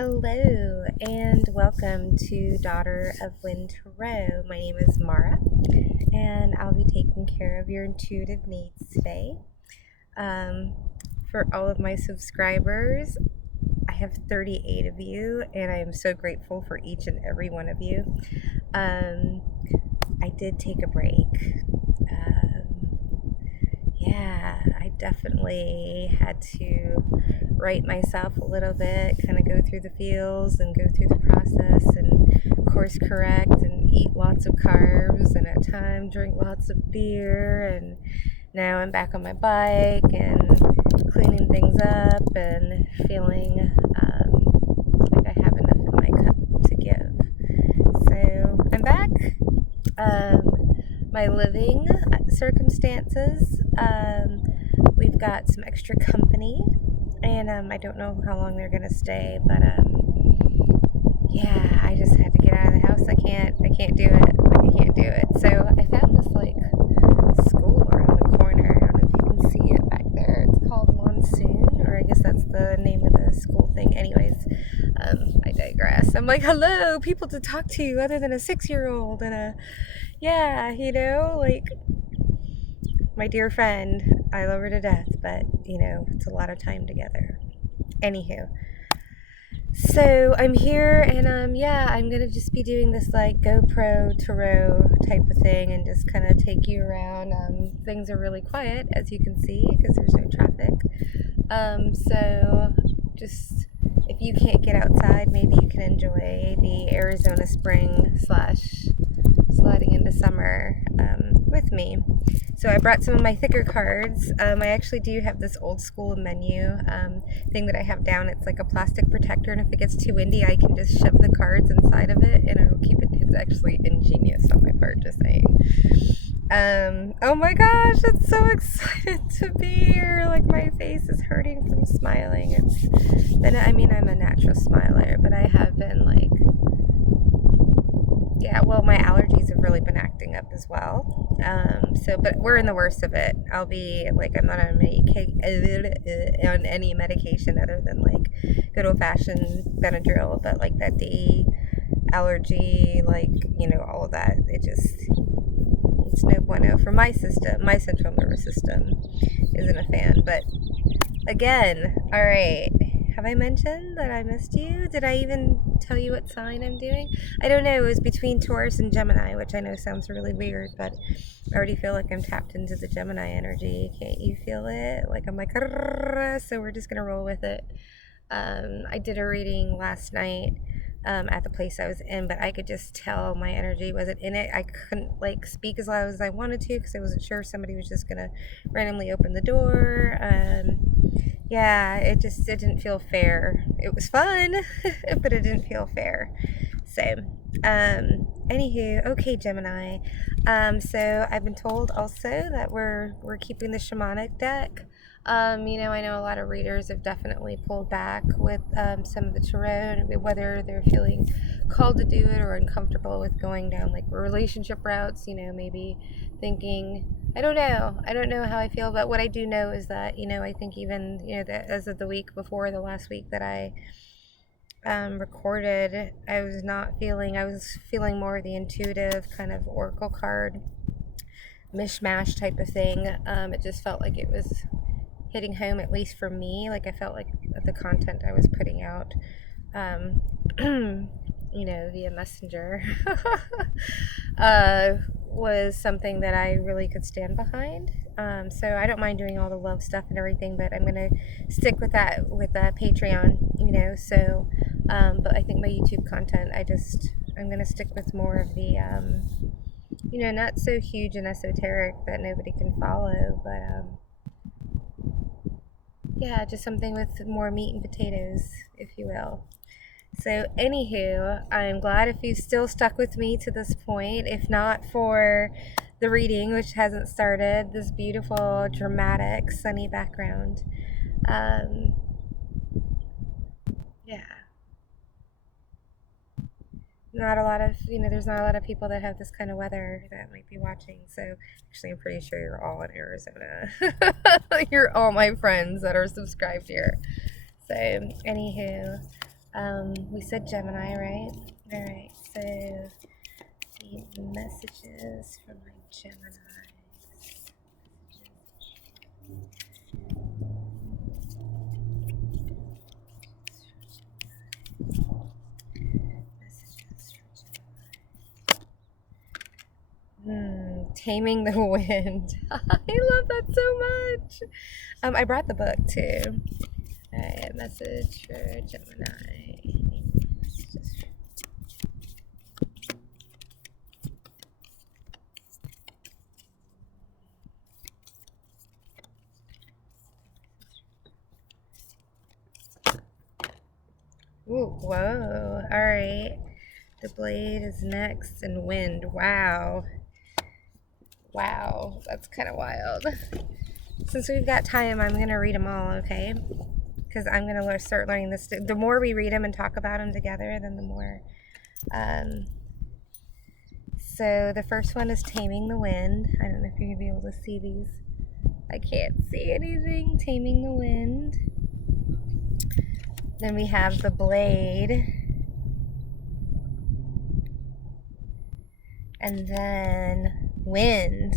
Hello and welcome to Daughter of Wind Tarot. My name is Mara and I'll be taking care of your intuitive needs today. For all of my subscribers, I have 38 of you and I am so grateful for each and every one of you. I did take a break. I definitely had to write myself a little bit, kind of go through the feels and go through the process and course correct and eat lots of carbs and at times drink lots of beer, and now I'm back on my bike and cleaning things up and feeling like I have enough in my cup to give. So I'm back. My living circumstances, we've got some extra company, and I don't know how long they're gonna stay, but I just had to get out of the house. I can't do it. So I found this school around the corner. I don't know if you can see it back there. It's called Monsoon, or I guess that's the name of the school thing. Anyways, I digress. I'm like, hello, people to talk to other than a 6-year-old and my dear friend. I love her to death, but it's a lot of time together. Anywho, so I'm here and I'm gonna just be doing this GoPro tarot type of thing and just kind of take you around. Things are really quiet, as you can see, because there's no traffic. So just if you can't get outside, maybe you can enjoy the Arizona spring / sliding into summer with me. So I brought some of my thicker cards. I actually do have this old school menu thing that I have down. It's like a plastic protector, and if it gets too windy, I can just shove the cards inside of it, and it'll keep it. It's actually ingenious on my part, just saying. Oh my gosh, it's so excited to be here. Like, my face is hurting from smiling. I'm a natural smiler, but I have been my allergies have really been acting up as well. But we're in the worst of it. I'm not on any medication other than good old fashioned Benadryl, but that D allergy, all of that. It's no bueno for my system. My central nervous system isn't a fan. But again, all right. Have I mentioned that I missed you? Did I even tell you what sign I'm doing? I don't know. It was between Taurus and Gemini, which I know sounds really weird, but I already feel like I'm tapped into the Gemini energy. Can't you feel it? So we're just going to roll with it. I did a reading last night at the place I was in, but I could just tell my energy wasn't in it. I couldn't speak as loud as I wanted to because I wasn't sure if somebody was just going to randomly open the door. It didn't feel fair. It was fun, but it didn't feel fair. So, anywho, okay, Gemini. So I've been told also that we're keeping the shamanic deck. I know a lot of readers have definitely pulled back with some of the tarot, whether they're feeling called to do it or uncomfortable with going down relationship routes, maybe thinking, I don't know how I feel, but what I do know is that, I think even, as of the week before the last week that I recorded, I was feeling more of the intuitive kind of oracle card mishmash type of thing. It just felt like it was hitting home, at least for me. I felt like the content I was putting out, via messenger, was something that I really could stand behind. So I don't mind doing all the love stuff and everything, but I'm going to stick with that with Patreon, but I think my YouTube content, I'm going to stick with more of the, not so huge and esoteric that nobody can follow, but, just something with more meat and potatoes, if you will. So, anywho, I'm glad if you still stuck with me to this point. If not for the reading, which hasn't started, this beautiful, dramatic, sunny background. Not a lot of, there's not a lot of people that have this kind of weather that might be watching. So, actually, I'm pretty sure you're all in Arizona. You're all my friends that are subscribed here. So, anywho, We said Gemini, right? Alright, so the messages from my Gemini. Taming the Wind. I love that so much. I brought the book too. Alright, message for Gemini. Ooh, whoa. Alright. The blade is next and wind. Wow. Wow. That's kind of wild. Since we've got time, I'm going to read them all, okay? Because I'm going to start learning this. The more we read them and talk about them together, then the more. So the first one is Taming the Wind. I don't know if you're going to be able to see these. I can't see anything. Taming the Wind. Then we have the Blade. And then Wind.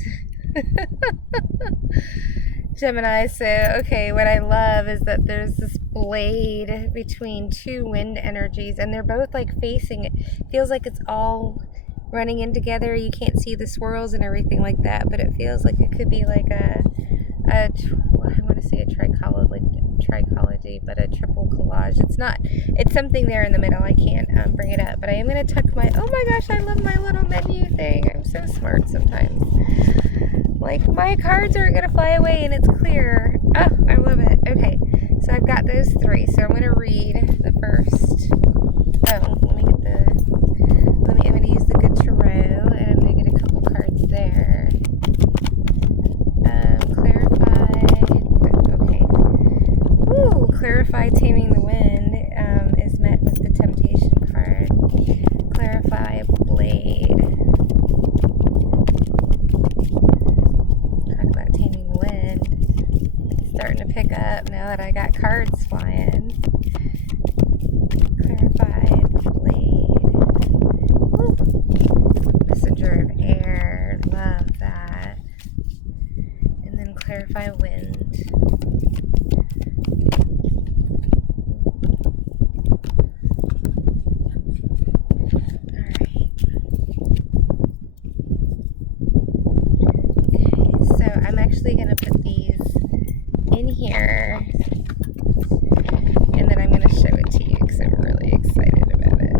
Gemini, so okay, what I love is that there's this blade between two wind energies, and they're both like facing it. Feels like it's all running in together. You can't see the swirls and everything like that, but it feels like it could be like I want to say a trichology, but a triple collage. It's not. It's something there in the middle. I can't bring it up, but I am going to tuck my. Oh my gosh, I love my little menu thing. I'm so smart sometimes. Like, my cards are going to fly away and it's clear. Oh, I love it. Okay, so I've got those three. So I'm going to read the first. Oh, I'm going to use the Good Tarot, and I'm going to get a couple cards there. Clarify Taming the Wind is met with the Temptation card. Clarify Blade. Talk about Taming the Wind. Starting to pick up now that I got cards flying. Clarify Blade. Woo. Messenger of Air. Love that. And then Clarify Wind. Going to put these in here, and then I'm going to show it to you because I'm really excited about it.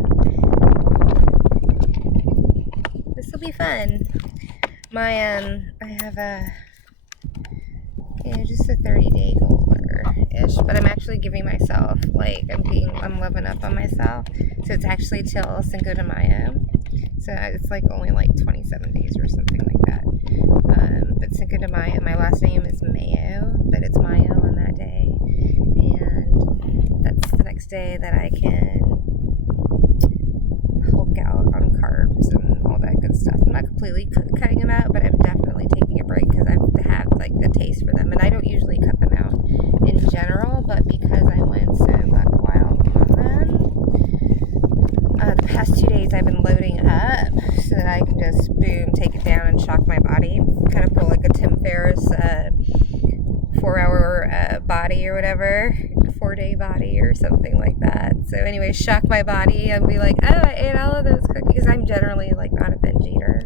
This will be fun. I have just a 30-day goal-ish, but I'm actually giving myself, like, I'm living up on myself, so it's actually till Cinco de Mayo, so it's like only like 27 days or something like that. But Cinco de Mayo, my last name is Mayo, but it's Mayo on that day, and that's the next day that I can hulk out on carbs and all that good stuff. I'm not completely cutting them out, but I'm definitely taking a break because I've had like the taste for them, and I don't usually cut them out in general, but because I went so buck wild on them, the past 2 days I've been loading up so that I can just boom, take it down and shock my body, kind of pull like a Tim Ferriss 4-hour body or whatever, 4-day body or something like that. So anyway, shock my body and be like, oh, I ate all of those cookies. I'm generally like not a binge eater.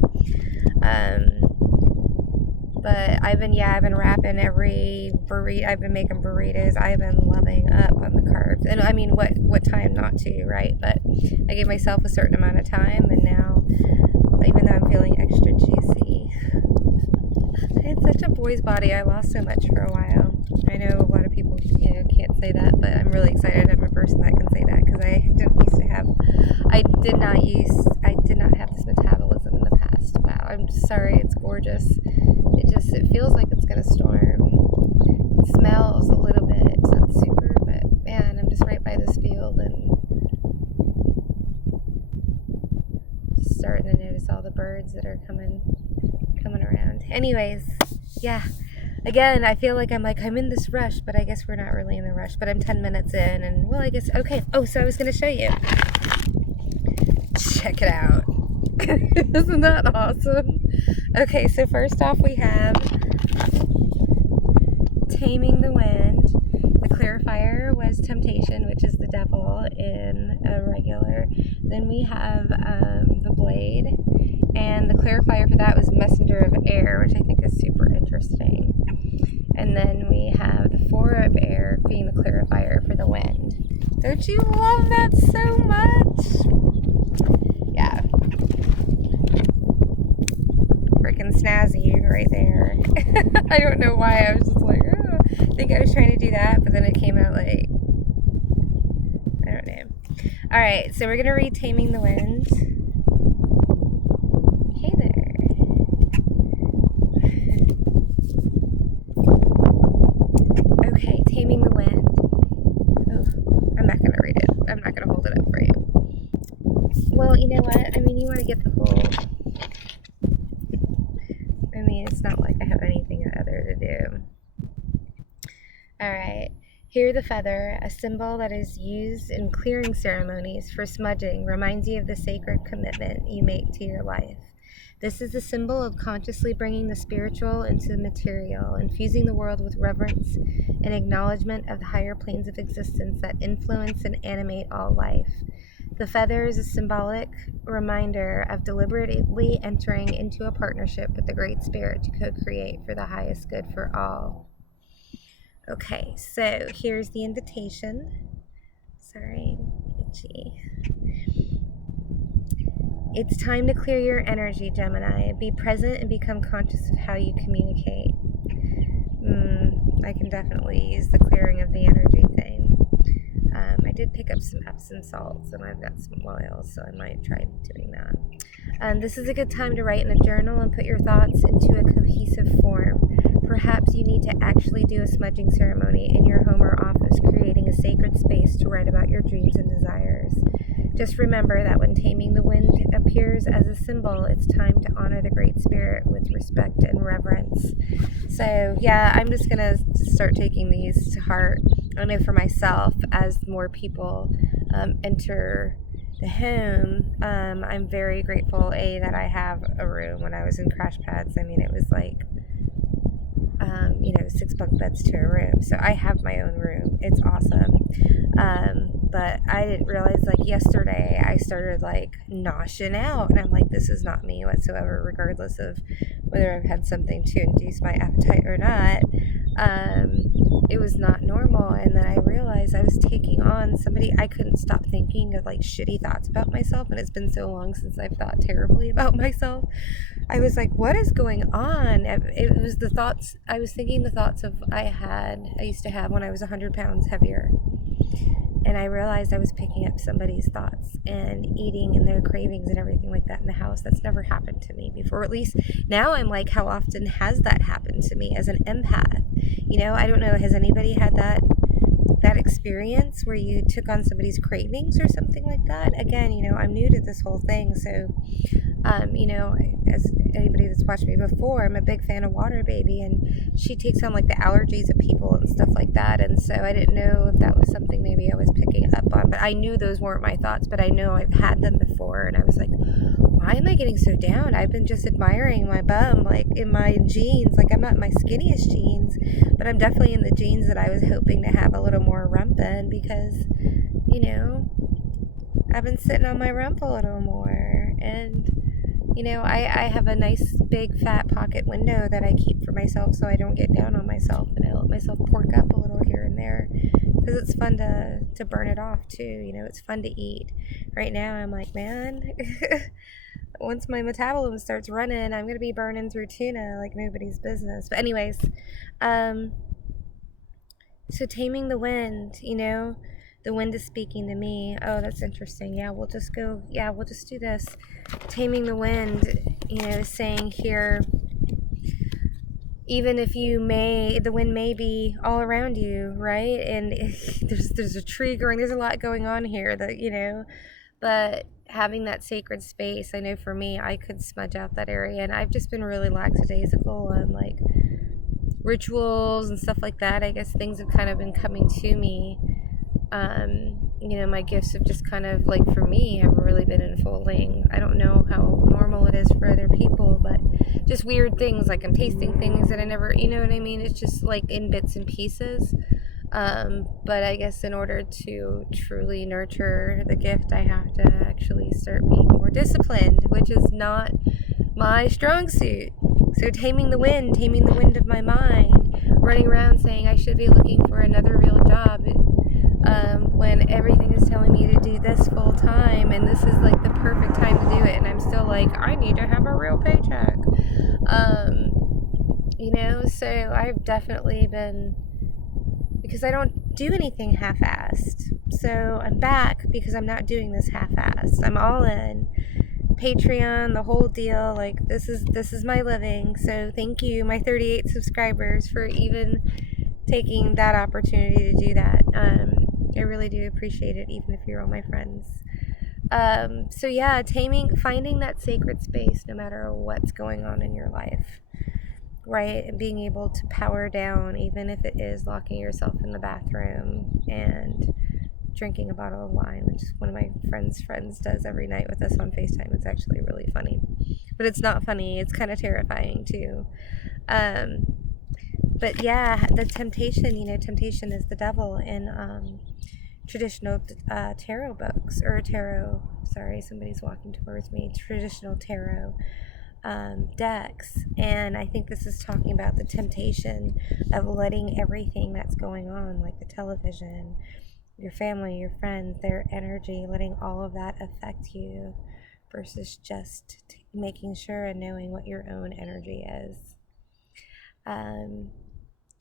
But I've been wrapping every burrito. I've been making burritos. I've been loving up on the carbs. And I mean, what time not to, right? But I gave myself a certain amount of time, and now, even though I'm feeling extra juicy, I had such a boy's body. I lost so much for a while. I know a lot of people, can't say that, but I'm really excited I'm a person that can say that, because I did not have this metabolism in the past. Wow, I'm sorry. It's gorgeous. It feels like it's gonna storm. It smells a little bit. It's not super, but man, I'm just right by this field and starting to notice all the birds that are coming around. Anyways, yeah, Again, I feel like I'm in this rush, but I guess we're not really in a rush. But I'm 10 minutes in, and well, I guess, okay. Oh, so I was going to show you. Check it out. Isn't that awesome? Okay, so first off we have Taming the Wind. The clarifier was Temptation, which is the devil in a regular. Then we have the Blade, and the clarifier for that was Messenger of Air, which I think is super interesting. And then we have the Four of Air being the clarifier for the Wind. Don't you love that so much? Yeah. Freaking snazzy right there. I don't know why. I was just like, oh. I think I was trying to do that, but then it came out like, I don't know. Alright, so we're going to read Taming the Wind. Hey there. Okay, Taming the Wind. Oh, I'm not going to read it. I'm not going to hold it up for you. Well, you know what? I mean, you want to get the whole... I mean, it's not like I have anything other to do. Alright. Here the feather, a symbol that is used in clearing ceremonies for smudging, reminds you of the sacred commitment you make to your life. This is a symbol of consciously bringing the spiritual into the material, infusing the world with reverence and acknowledgement of the higher planes of existence that influence and animate all life. The feather is a symbolic reminder of deliberately entering into a partnership with the Great Spirit to co-create for the highest good for all. Okay, so here's the invitation. Sorry, itchy. It's time to clear your energy, Gemini. Be present and become conscious of how you communicate. I can definitely use the clearing of the energy thing. I did pick up some Epsom salts, and I've got some oils, so I might try doing that. This is a good time to write in a journal and put your thoughts into a cohesive form. Perhaps you need to actually do a smudging ceremony in your home or office, creating a sacred space to write about your dreams and desires. Just remember that when Taming the Wind appears as a symbol, it's time to honor the Great Spirit with respect and reverence. So, yeah, I'm just going to start taking these to heart. I know for myself, as more people enter the home, I'm very grateful, that I have a room. When I was in crash pads, I mean, it was like, 6 bunk beds to a room. So I have my own room. It's awesome. But I didn't realize, like, yesterday I started, like, noshing out. And I'm like, this is not me whatsoever, regardless of whether I've had something to induce my appetite or not. It was not normal. And then I realized I was taking on somebody. I couldn't stop thinking of, like, shitty thoughts about myself. And it's been so long since I've thought terribly about myself. I was like, what is going on? It was the thoughts, I was thinking the thoughts of I used to have when I was 100 pounds heavier. And I realized I was picking up somebody's thoughts and eating and their cravings and everything like that in the house. That's never happened to me before. At least now I'm like, how often has that happened to me as an empath? I don't know. Has anybody had that experience where you took on somebody's cravings or something like that? Again, I'm new to this whole thing. So, as anybody that's watched me before, I'm a big fan of Water Baby, and she takes on like the allergies of people and stuff like that. And so I didn't know if that was something maybe I was picking up on, but I knew those weren't my thoughts, but I know I've had them before. And I was like, why am I getting so down? I've been just admiring my bum, like in my jeans. Like, I'm not in my skinniest jeans, but I'm definitely in the jeans that I was hoping to have a little more rump in, because, I've been sitting on my rump a little more. And I have a nice big fat pocket window that I keep for myself so I don't get down on myself, and I let myself pork up a little here and there, because it's fun to burn it off too. It's fun to eat. Right now I'm like, man, once my metabolism starts running, I'm gonna be burning through tuna like nobody's business. But anyways, so Taming the Wind, the wind is speaking to me. Oh, that's interesting. Yeah, we'll just do this. Taming the Wind, saying here, even if the wind may be all around you, right? And there's a tree growing, there's a lot going on here that, but having that sacred space, I know for me, I could smudge out that area. And I've just been really lackadaisical and like rituals and stuff like that. I guess things have kind of been coming to me. You know, my gifts have just kind of, like, for me, have really been unfolding. I don't know how normal it is for other people, but just weird things, like I'm tasting things that I never, you know what I mean? It's just like in bits and pieces. But I guess in order to truly nurture the gift, I have to actually start being more disciplined, which is not my strong suit. So taming the wind of my mind, running around saying I should be looking for another real job, when everything is telling me to do this full time, and this is like the perfect time to do it, and I'm still like, I need to have a real paycheck. You know, so I've definitely been, because I don't do anything half-assed. So I'm back because I'm not doing this half-assed. I'm all in. Patreon, the whole deal. Like, this is my living. So thank you, my 38 subscribers, for even taking that opportunity to do that. I really do appreciate it, even if you're all my friends. So yeah, finding that sacred space no matter what's going on in your life, right? And being able to power down, even if it is locking yourself in the bathroom and drinking a bottle of wine, which one of my friends does every night with us on FaceTime. It's actually really funny, but it's not funny. It's kind of terrifying too. But yeah, the temptation, you know, temptation is the devil in traditional tarot books, or tarot, sorry, somebody's walking towards me, traditional tarot decks. And I think this is talking about the temptation of letting everything that's going on, like the television, your family, your friends, their energy, letting all of that affect you, versus just making sure and knowing what your own energy is.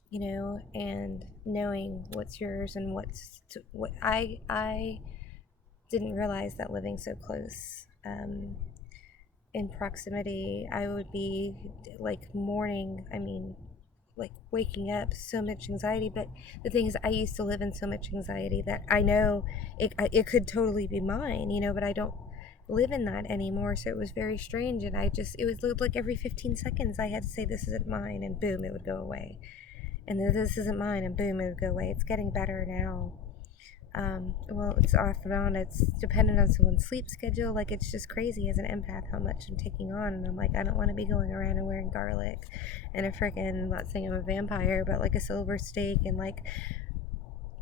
You know, and knowing what's yours and what I didn't realize that living so close, in proximity, I would be like like waking up so much anxiety. But the thing is, I used to live in so much anxiety that I know it could totally be mine, you know, but I don't live in that anymore. So it was very strange, and it looked like every 15 seconds I had to say, this isn't mine, and boom, it would go away. And then this isn't mine, and boom, it would go away. It's getting better now. Well, it's off and on. It's dependent on someone's sleep schedule. Like, it's just crazy as an empath how much I'm taking on. And I'm like, I don't want to be going around and wearing garlic and I'm not saying I'm a vampire, but like a silver stake, and like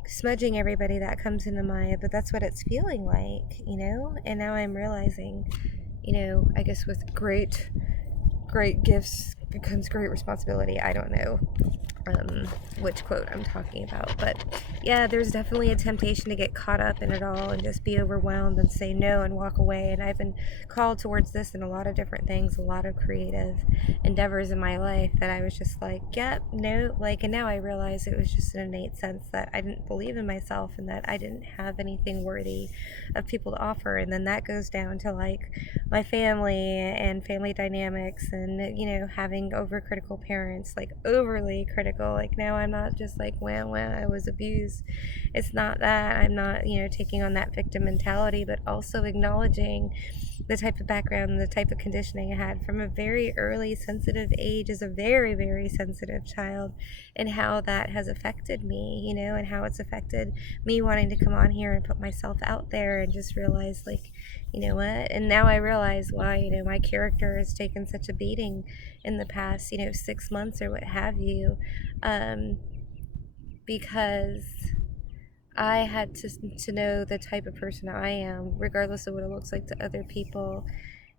smudging everybody that comes into but that's what it's feeling like, you know? And now I'm realizing, you know, I guess with great gifts becomes great responsibility. I don't know which quote I'm talking about, but yeah, there's definitely a temptation to get caught up in it all and just be overwhelmed and say no and walk away. And I've been called towards this in a lot of different things, a lot of creative endeavors in my life, that I was just like, yep, no, like, and now I realize it was just an innate sense that I didn't believe in myself and that I didn't have anything worthy of people to offer. And then that goes down to like my family and family dynamics, and, you know, having overcritical parents, like overly critical. Like, now I'm not just like, well, I was abused. It's not that. I'm not, you know, taking on that victim mentality, but also acknowledging the type of background and the type of conditioning I had from a very early sensitive age as a very, very sensitive child, and how that has affected me, you know, and how it's affected me wanting to come on here and put myself out there and just realize, like, you know what? And now I realize why, you know, my character has taken such a beating in the past, you know, 6 months or what have you, because I had to know the type of person I am, regardless of what it looks like to other people.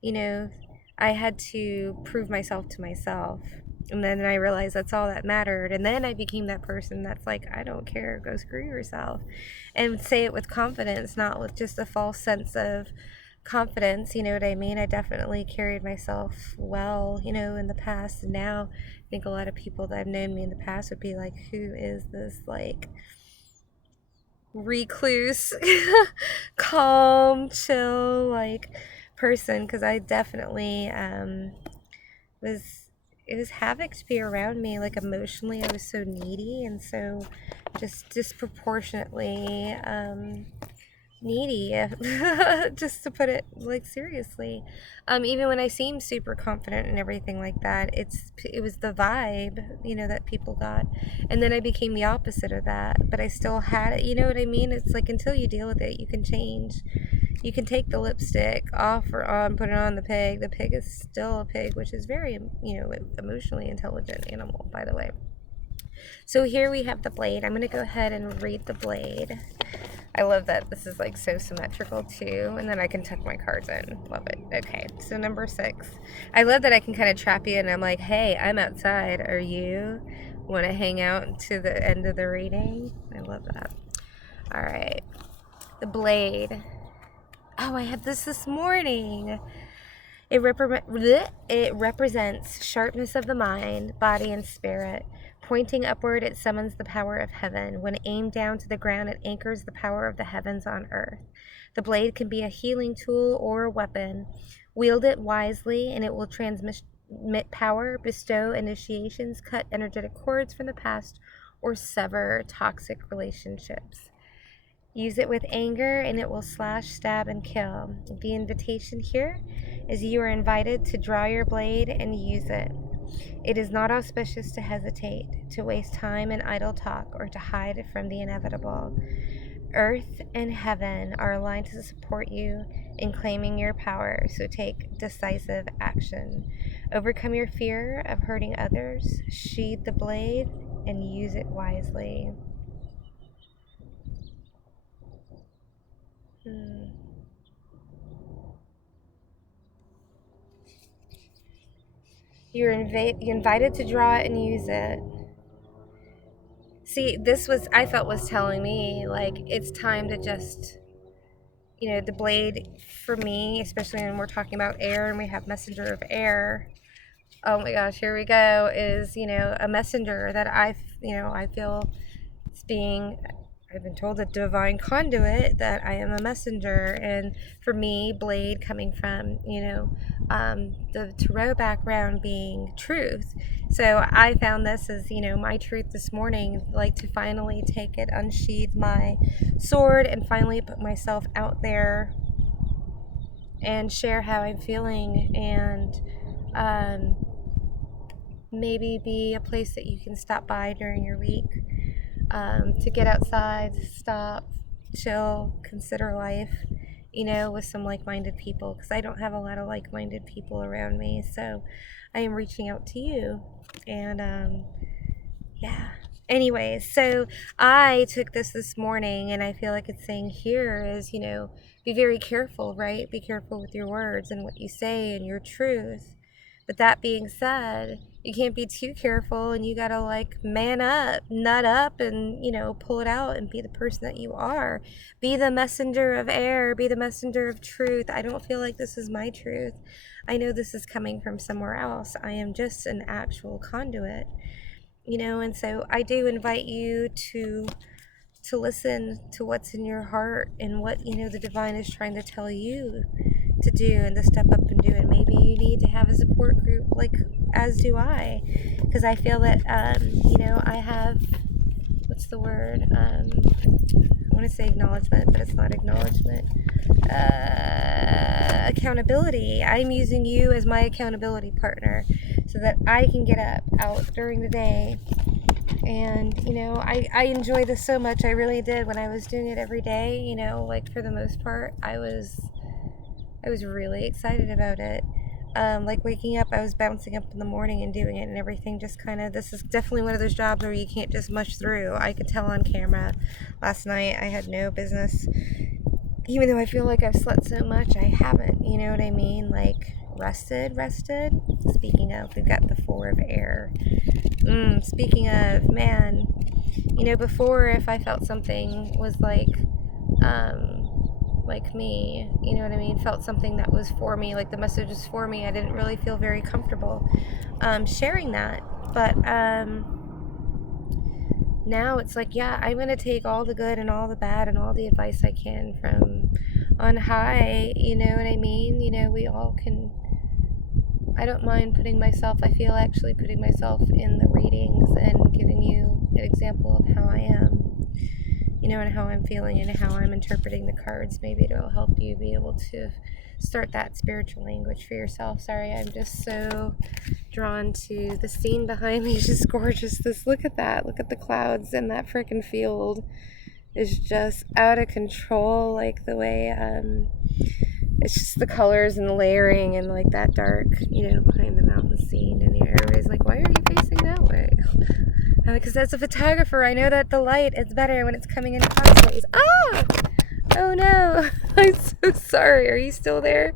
You know, I had to prove myself to myself. And then I realized that's all that mattered. And then I became that person that's like, I don't care, go screw yourself. And say it with confidence, not with just a false sense of confidence, you know what I mean? I definitely carried myself well, you know, in the past. And now I think a lot of people that have known me in the past would be like, who is this, like, recluse, calm, chill, like, person? Because I definitely it was havoc to be around me. Like, emotionally, I was so needy and so just disproportionately needy, just to put it like seriously. Even when I seemed super confident and everything like that, it was the vibe, that people got, and then I became the opposite of that. But I still had it. You know what I mean? It's like until you deal with it, you can change. You can take the lipstick off or on, put it on the pig. The pig is still a pig, which is very, emotionally intelligent animal, by the way. So here we have the blade. I'm going to go ahead and read the blade. I love that this is like so symmetrical too, and then I can tuck my cards in. Love it. Okay, so number 6. I love that I can kind of trap you, and I'm like, hey, I'm outside. Are you? Want to hang out to the end of the reading? I love that. All right, the blade. Oh, I had this morning. It represents sharpness of the mind, body, and spirit. Pointing upward, it summons the power of heaven. When aimed down to the ground, it anchors the power of the heavens on earth. The blade can be a healing tool or a weapon. Wield it wisely, and it will transmit power, bestow initiations, cut energetic cords from the past, or sever toxic relationships. Use it with anger, and it will slash, stab, and kill. The invitation here is you are invited to draw your blade and use it. It is not auspicious to hesitate, to waste time in idle talk, or to hide from the inevitable. Earth and heaven are aligned to support you in claiming your power, so take decisive action. Overcome your fear of hurting others, sheathe the blade, and use it wisely. You're invited to draw it and use it. See, I felt was telling me, like, it's time to just, the blade for me, especially when we're talking about air and we have messenger of air. Oh my gosh, here we go, is, a messenger that I feel is being, I've been told, a divine conduit, that I am a messenger. And for me, blade coming from, the tarot background being truth. So I found this as, my truth this morning, like to finally take it, unsheath my sword, and finally put myself out there and share how I'm feeling, and maybe be a place that you can stop by during your week. To get outside, stop, chill, consider life, with some like-minded people, because I don't have a lot of like-minded people around me. So I am reaching out to you. And yeah. Anyways, so I took this morning, and I feel like it's saying here is, be very careful, right? Be careful with your words and what you say and your truth. But that being said, you can't be too careful, and you gotta like man up, nut up, and pull it out and be the person that you are. Be the messenger of air, be the messenger of truth. I don't feel like this is my truth. I know this is coming from somewhere else. I am just an actual conduit, and so I do invite you to listen to what's in your heart and what the divine is trying to tell you to do, and to step up and do it. Maybe you need to have a support group, like as do I, because I feel that I have, what's the word, I want to say acknowledgement, but it's not acknowledgement, accountability. I'm using you as my accountability partner so that I can get out during the day. And I enjoy this so much. I really did. When I was doing it every day, like for the most part, I was really excited about it. Like waking up, I was bouncing up in the morning and doing it, and everything just kind of, this is definitely one of those jobs where you can't just mush through. I could tell on camera last night I had no business, even though I feel like I've slept so much, I haven't, you know what I mean? Like rested. Speaking of, we've got the 4 of air. Speaking of, man, before, if I felt something was like me, you know what I mean, felt something that was for me, like the message was for me, I didn't really feel very comfortable sharing that. But now it's like, yeah, I'm going to take all the good and all the bad and all the advice I can from on high, you know what I mean? We all can, I don't mind putting myself, I feel actually putting myself in the readings and giving you an example of how I am. you know, and how I'm feeling and how I'm interpreting the cards. Maybe it'll help you be able to start that spiritual language for yourself. Sorry, I'm just so drawn to the scene behind me. It's just gorgeous. Look at that. Look at the clouds, and that freaking field is just out of control. Like the way, it's just the colors and the layering and like that dark, you know, behind the mountain scene. And everybody's like, why are you facing that way? Because as a photographer, I know that the light is better when it's coming in crossways. Ah! Oh no! I'm so sorry. Are you still there?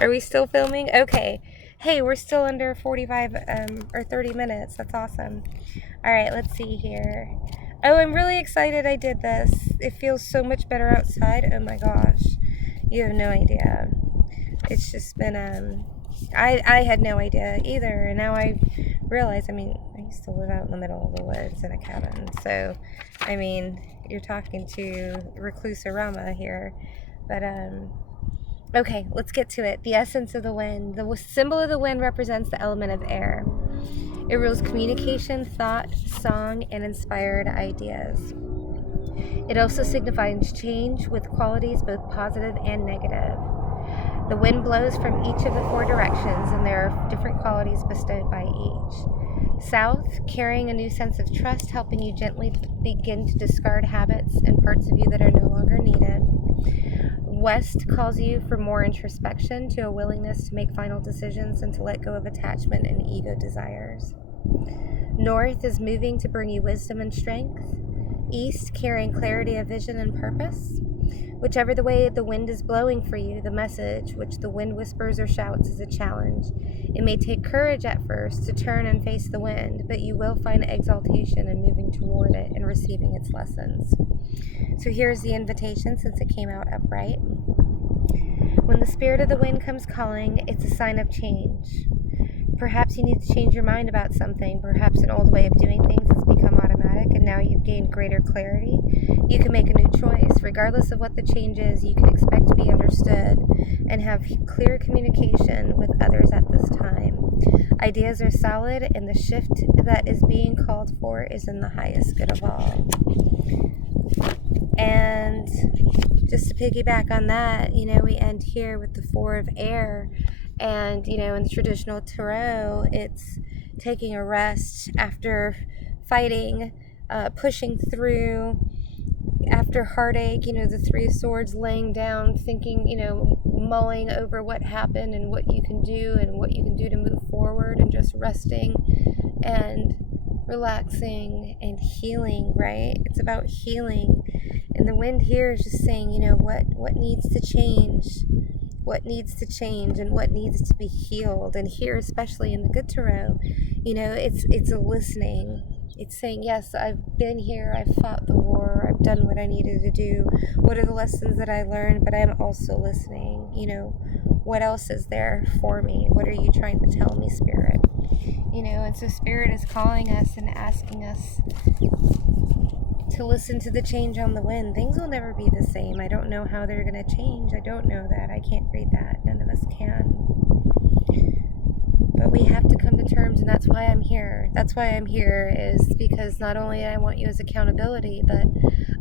Are we still filming? Okay. Hey, we're still under 45 or 30 minutes. That's awesome. All right, let's see here. Oh, I'm really excited I did this. It feels so much better outside. Oh my gosh. You have no idea. It's just been, I had no idea either. And now I realize, I mean, I used to live out in the middle of the woods in a cabin. So, I mean, you're talking to Reclusorama here. But, okay, let's get to it. The essence of the wind. The symbol of the wind represents the element of air. It rules communication, thought, song, and inspired ideas. It also signifies change with qualities both positive and negative. The wind blows from each of the four directions, and there are different qualities bestowed by each. South, carrying a new sense of trust, helping you gently begin to discard habits and parts of you that are no longer needed. West calls you for more introspection, to a willingness to make final decisions and to let go of attachment and ego desires. North is moving to bring you wisdom and strength. East, carrying clarity of vision and purpose. Whichever the way the wind is blowing for you, the message, which the wind whispers or shouts, is a challenge. It may take courage at first to turn and face the wind, but you will find exaltation in moving toward it and receiving its lessons. So here's the invitation, since it came out upright. When the spirit of the wind comes calling, it's a sign of change. Perhaps you need to change your mind about something. Perhaps an old way of doing things has become automatic, and now you've gained greater clarity. You can make a new choice. Regardless of what the change is, you can expect to be understood and have clear communication with others at this time. Ideas are solid, and the shift that is being called for is in the highest good of all. And just to piggyback on that, you know, we end here with the Four of Air. And, you know, in the traditional tarot, it's taking a rest after fighting, pushing through, after heartache, you know, the Three of Swords, laying down, thinking, you know, mulling over what happened and what you can do to move forward, and just resting and relaxing and healing, right? It's about healing. And the wind here is just saying, you know, what needs to change. What needs to change and what needs to be healed. And here, especially in the Good Tarot, you know, it's a listening. It's saying, yes, I've been here, I've fought the war, I've done what I needed to do. What are the lessons that I learned? But I'm also listening. You know, what else is there for me? What are you trying to tell me, Spirit? You know, and so Spirit is calling us and asking us to listen to the change on the wind. Things will never be the same. I don't know how they're going to change. I don't know that. I can't read that. None of us can. But we have to come to terms, and that's why I'm here. That's why I'm here, is because not only I want you as accountability, but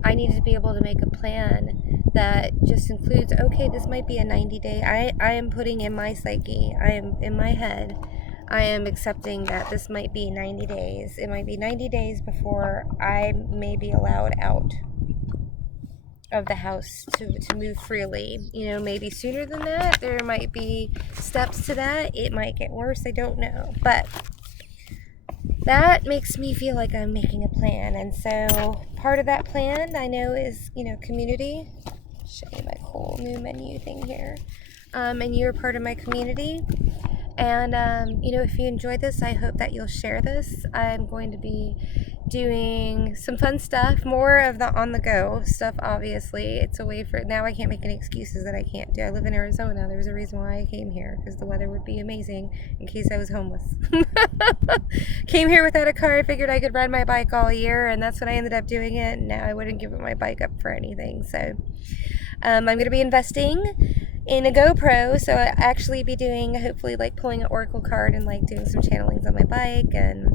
I need to be able to make a plan that just includes, okay, this might be a 90-day. I am putting in my psyche. I am in my head. I am accepting that this might be 90 days. It might be 90 days before I may be allowed out of the house to move freely. You know, maybe sooner than that. There might be steps to that. It might get worse. I don't know. But that makes me feel like I'm making a plan. And so part of that plan, I know, is, you know, community. Show you my cool new menu thing here. And you're part of my community. And, you know, if you enjoyed this, I hope that you'll share this. I'm going to be doing some fun stuff, more of the on-the-go stuff, obviously. It's a way for, now I can't make any excuses that I can't do. I live in Arizona. There's a reason why I came here, because the weather would be amazing in case I was homeless. Came here without a car. I figured I could ride my bike all year, and that's when I ended up doing it. And now I wouldn't give my bike up for anything. So I'm going to be investing in a GoPro, so I'll actually be doing, hopefully, like pulling an oracle card and like doing some channelings on my bike. And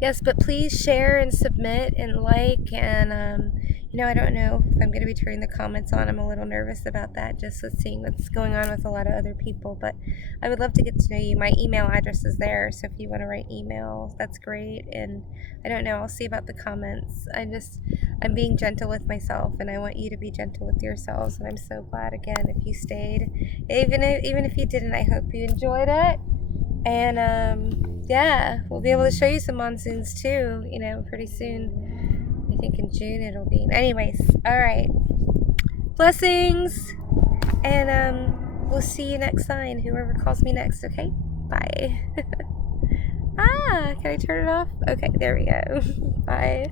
yes, but please share and submit and like, and You know, I don't know if I'm going to be turning the comments on. I'm a little nervous about that, just with seeing what's going on with a lot of other people. But I would love to get to know you. My email address is there, so if you want to write email, that's great. And I don't know, I'll see about the comments. I'm being gentle with myself, and I want you to be gentle with yourselves. And I'm so glad, again, if you stayed. Even if you didn't, I hope you enjoyed it. And yeah, we'll be able to show you some monsoons too, you know, pretty soon. I think in June it'll be. Anyways, all right. Blessings, and we'll see you next time. Whoever calls me next, okay? Bye. Can I turn it off? Okay, there we go. Bye.